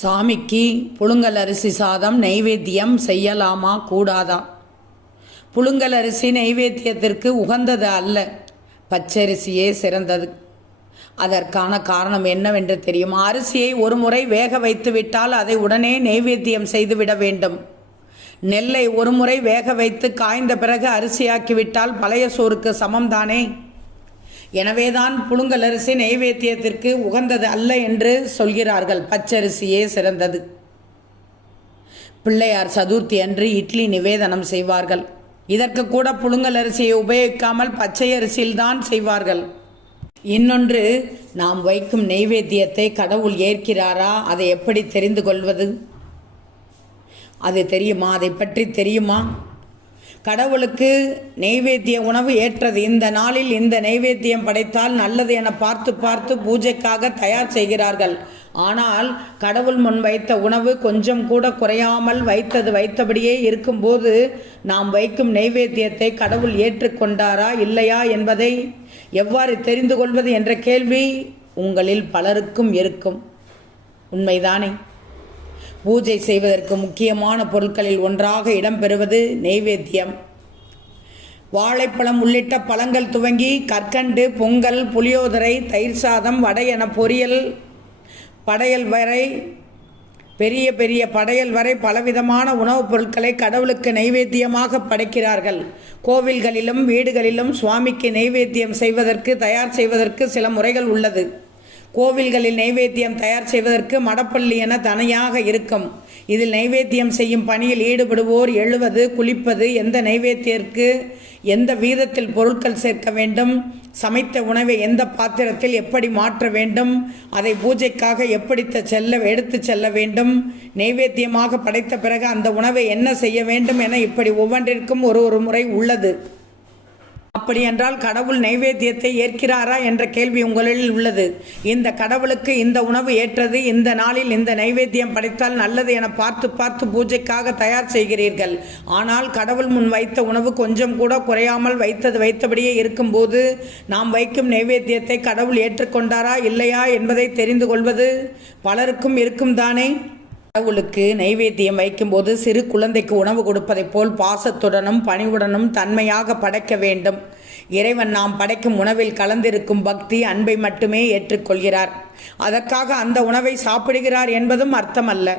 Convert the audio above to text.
சாமிக்கு புழுங்கல் அரிசி சாதம் நெய்வேத்தியம் செய்யலாமா கூடாதா? புழுங்கல் அரிசி நெய்வேத்தியத்திற்கு உகந்தது அல்ல, பச்சரிசியே சிறந்தது. அதற்கான காரணம் என்னவென்று தெரியுமா? அரிசியை ஒரு முறை வேக வைத்து விட்டால் அதை உடனே நெய்வேத்தியம் செய்துவிட வேண்டும். நெல்லை ஒரு முறை வேக வைத்து காய்ந்த பிறகு அரிசியாக்கிவிட்டால் பழைய சோறுக்கு சமம்தானே. எனவேதான் புழுங்கல் அரிசி நெய்வேத்தியத்திற்கு உகந்தது அல்ல என்று சொல்கிறார்கள். பச்சரிசியே சிறந்தது. பிள்ளையார் சதுர்த்தி அன்று இட்லி நிவேதனம் செய்வார்கள். இதற்கு கூட புழுங்கல் அரிசியை உபயோகிக்காமல் பச்சை அரிசியில்தான் செய்வார்கள். இன்னொன்று, நாம் வைக்கும் நெய்வேத்தியத்தை கடவுள் ஏற்கிறாரா? அதை எப்படி தெரிந்து கொள்வது? அது தெரியுமா? அதை பற்றி தெரியுமா? கடவுளுக்கு நெய்வேத்திய உணவு ஏற்றது. இந்த நாளில் இந்த நெய்வேத்தியம் படைத்தால் நல்லது என பார்த்து பார்த்து பூஜைக்காக தயார் செய்கிறார்கள். ஆனால் கடவுள் முன் வைத்த உணவு கொஞ்சம் கூட குறையாமல் வைத்தபடியே இருக்கும்போது நாம் வைக்கும் நெய்வேத்தியத்தை கடவுள் ஏற்றுக்கொண்டாரா இல்லையா என்பதை எவ்வாறு தெரிந்து கொள்வது என்ற கேள்வி உங்களில் பலருக்கும் இருக்கும். உண்மைதானே? பூஜை செய்வதற்கு முக்கியமான பொருட்களில் ஒன்றாக இடம்பெறுவது நெய்வேத்தியம். வாழைப்பழம் உள்ளிட்ட பழங்கள் துவங்கி கற்கண்டு, பொங்கல், புளியோதரை, தயிர் சாதம், வடை என பொரியல், படையல் வரை, பெரிய பெரிய படையல் வரை பலவிதமான உணவுப் பொருட்களை கடவுளுக்கு நெய்வேத்தியமாக படைக்கிறார்கள். கோவில்களிலும் வீடுகளிலும் சுவாமிக்கு நெய்வேத்தியம் செய்வதற்கு தயார் செய்வதற்கு சில முறைகள் உள்ளது. கோவில்களில் நெய்வேத்தியம் தயார் செய்வதற்கு மடப்பள்ளி என தனியாக இருக்கும். இதில் நெய்வேத்தியம் செய்யும் பணியில் ஈடுபடுவோர் எழுவது, குளிப்பது, எந்த நெய்வேத்தியத்திற்கு எந்த வீதத்தில் பொருட்கள் சேர்க்க வேண்டும், சமைத்த உணவை எந்த பாத்திரத்தில் எப்படி மாற்ற வேண்டும், அதை பூஜைக்காக எப்படி எடுத்து செல்ல வேண்டும், நெய்வேத்தியமாக படைத்த பிறகு அந்த உணவை என்ன செய்ய வேண்டும் என இப்படி ஒவ்வொன்றிற்கும் ஒரு முறை உள்ளது. அப்படியென்றால் கடவுள் நெய்வேத்தியத்தை ஏற்கிறாரா என்ற கேள்வி உங்களில் உள்ளது. இந்த கடவுளுக்கு இந்த உணவு ஏற்றது, இந்த நாளில் இந்த நெய்வேத்தியம் படைத்தால் நல்லது என பார்த்து பார்த்து பூஜைக்காக தயார் செய்கிறீர்கள். ஆனால் கடவுள் முன் வைத்த உணவு கொஞ்சம் கூட குறையாமல் வைத்தபடியே இருக்கும்போது நாம் வைக்கும் நெய்வேத்தியத்தை கடவுள் ஏற்றுக்கொண்டாரா இல்லையா என்பதை தெரிந்து கொள்வது பலருக்கும் இருக்கும் தானே. கடவுளுக்கு நெய்வேத்தியம் வைக்கும்போது சிறு குழந்தைக்கு உணவு கொடுப்பதைப் போல் பாசத்துடனும் பணிவுடனும் தன்மையாக படைக்க வேண்டும். இறைவன் நாம் படைக்கும் உணவில் கலந்திருக்கும் பக்தி, அன்பை மட்டுமே ஏற்றுக்கொள்கிறார். அதற்காக அந்த உணவை சாப்பிடுகிறார் என்பதும் அர்த்தமல்ல.